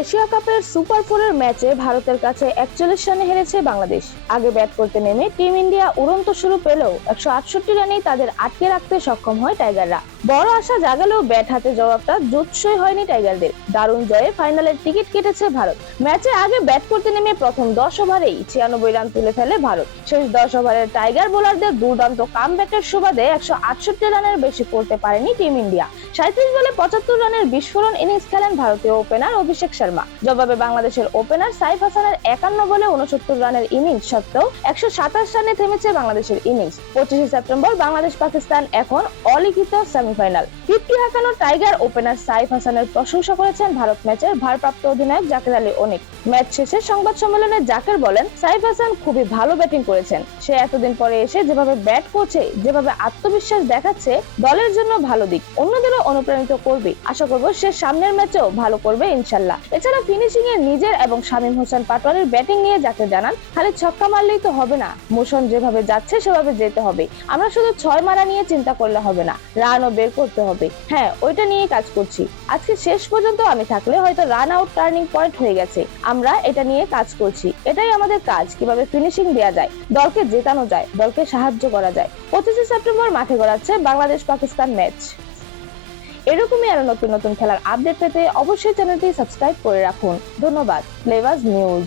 Asia কাপের super ফোরের ম্যাচে ভারতের কাছে 41 রানে হেরেছে বাংলাদেশ। আগে ব্যাট করতে নেমে টিম ইন্ডিয়া উড়ন্ত শুরু পেলেও 168 রানেই তাদের আটকে রাখতে সক্ষম হয় টাইগাররা। বড় আশা জাগালেও ব্যাট হাতে জবাবটা জুৎসই হয়নি টাইগারদের। দারুণ জয়ে ফাইনালের টিকিট কেটেছে ভারত। ম্যাচে আগে ব্যাট করতে নেমে প্রথম 10 ওভারেই 96 রান তুলে ফেলে ভারত। শেষ 10 ওভারের টাইগার বোলারদের দুর্দান্ত কামব্যাকের সুবাদে 168 রানের বেশি করতে পারেনি টিম ইন্ডিয়া। 37 বলে 75 রানের বিস্ফোরণ ইনিংস খেলেন ভারতীয় ওপেনার অভিষেক শর্মা। জবাবে বাংলাদেশের ওপেনার সাইফ হাসানের 51 বলে 69 রানের ইনিংস সত্ত্বেও 127 রানে থেমেছে বাংলাদেশের ইনিংস। 25 সেপ্টেম্বর বাংলাদেশ পাকিস্তান এখন অলিখিত সেমিফাইনাল। ফিফটি হাঁকানো টাইগার ওপেনার সাইফ হাসানের প্রশংসা করেছেন ভারত ম্যাচের ভারপ্রাপ্ত অধিনায়ক জাকের আলী অনিক। ম্যাচ শেষে সংবাদ সম্মেলনে জাকের বলেন, সাইফ হাসান খুবই ভালো ব্যাটিং করেছেন। সে এতদিন পরে এসে যেভাবে ব্যাট করছে, যেভাবে আত্মবিশ্বাস দেখাচ্ছে, দলের জন্য ভালো দিক, অন্যদেরও অনুপ্রাণিত করবে। আশা করব সে সামনের ম্যাচেও ভালো করবে ইনশাল্লাহ। এছাড়া ফিনিশিং এ নিজের এবং শামীম হোসেন পাটোয়ারির ব্যাটিং নিয়ে জাকের জানান, খালি ছক্কা মারলেই তো হবে না, মোশন যেভাবে যাচ্ছে সেভাবে যেতে হবে। আমরা শুধু 6 মারা নিয়ে চিন্তা করলে হবে না, রানও বের করতে হবে। হ্যাঁ, ওইটা নিয়ে কাজ করছি। আজকে শেষ পর্যন্ত আমি থাকলে হয়তো রান আউট টার্নিং পয়েন্ট হয়ে গেছে। আমরা এটা নিয়ে কাজ করছি। এটাই আমাদের কাজ, কিভাবে ফিনিশিং দেওয়া যায়, দলকে জেতানো যায়, দলকে সাহায্য করা যায়। 25 সেপ্টেম্বর মাঠে গড়াচ্ছে বাংলাদেশ পাকিস্তান ম্যাচ। এরকমই আরো নতুন নতুন খেলার আপডেট পেতে অবশ্যই চ্যানেলটি সাবস্ক্রাইব করে রাখুন। ধন্যবাদ। Flavours news.